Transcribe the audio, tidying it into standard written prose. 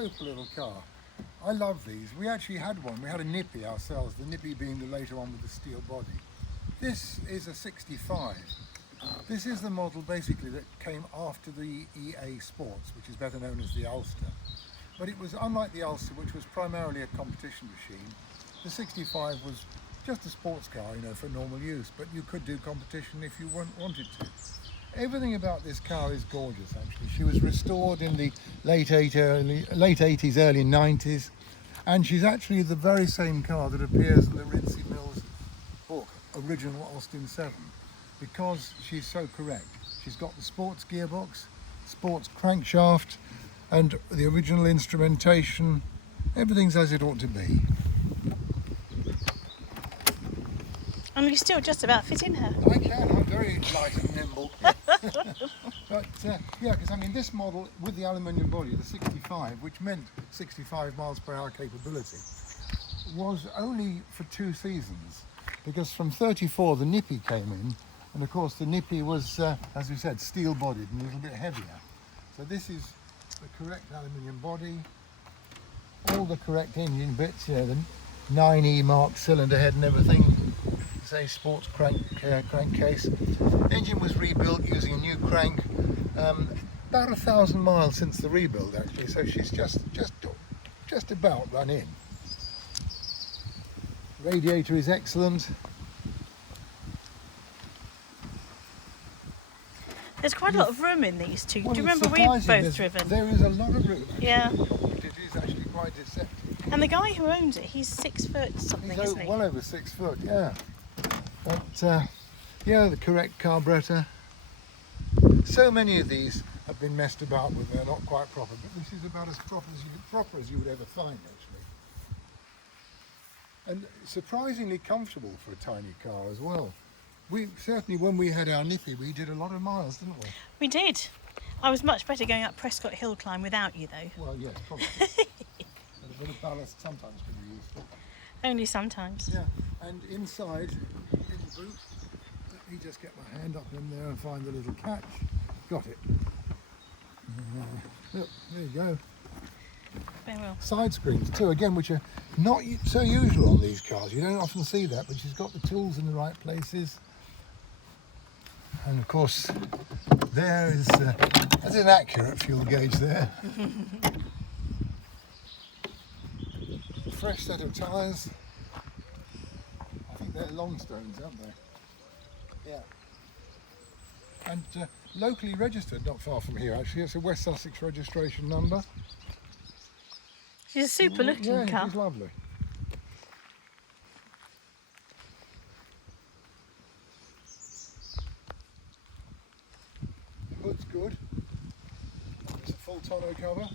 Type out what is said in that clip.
super little car. I love these. We actually had one. We had a Nippy ourselves, the Nippy being the later one with the steel body. This is a 65. This is the model basically that came after the EA Sports, which is better known as the Ulster. But it was unlike the Ulster, which was primarily a competition machine. The 65 was just a sports car, you know, for normal use, but you could do competition if you wanted to. Everything about this car is gorgeous, actually. She was restored in the late 80s, early 90s, and she's actually the very same car that appears in the Rinsey Mills book, Original Austin 7, because she's so correct. She's got the sports gearbox, sports crankshaft, and the original instrumentation. Everything's as it ought to be. And you still just about fit in her. I can, I'm very light and nimble. But yeah, because I mean this model with the aluminium body, the 65, which meant 65 miles per hour capability, was only for 2 seasons. Because from 34 the Nippy came in, and of course the Nippy was, as we said, steel bodied and a little bit heavier. So this is the correct aluminium body, all the correct engine bits, you know, the 9E mark cylinder head and everything. Say sports crankcase. Engine was rebuilt using a new crank. About 1,000 miles since the rebuild, actually. So she's just about run in. Radiator is excellent. There's quite a lot of room in these two. Well, do you remember we've both driven? There is a lot of room. Actually. Yeah. It is actually quite deceptive. And the guy who owns it, he's 6 foot something, He's isn't he? well over 6 foot, yeah. But yeah, the correct carburetor. So many of these have been messed about with. They're not quite proper, but this is about as proper as you would ever find, actually. And surprisingly comfortable for a tiny car as well. We certainly, when we had our Nippy, we did a lot of miles, didn't we? We did. I was much better going up Prescott Hill climb without you, though. Well, yes, probably. But a bit of ballast sometimes can be useful. Only sometimes. Yeah, and inside, in the boot, let me just get my hand up in there and find the little catch. Got it. Look, there you go. Very well. Side screens too, again, which are not so usual on these cars. You don't often see that, but she's got the tools in the right places. And of course, there is that's an accurate fuel gauge there. Fresh set of tyres. I think they're Longstones, aren't they? Yeah. And locally registered, not far from here actually. It's a West Sussex registration number. She's a super looking car. She's lovely. The hood's good. It's a full tonneau cover.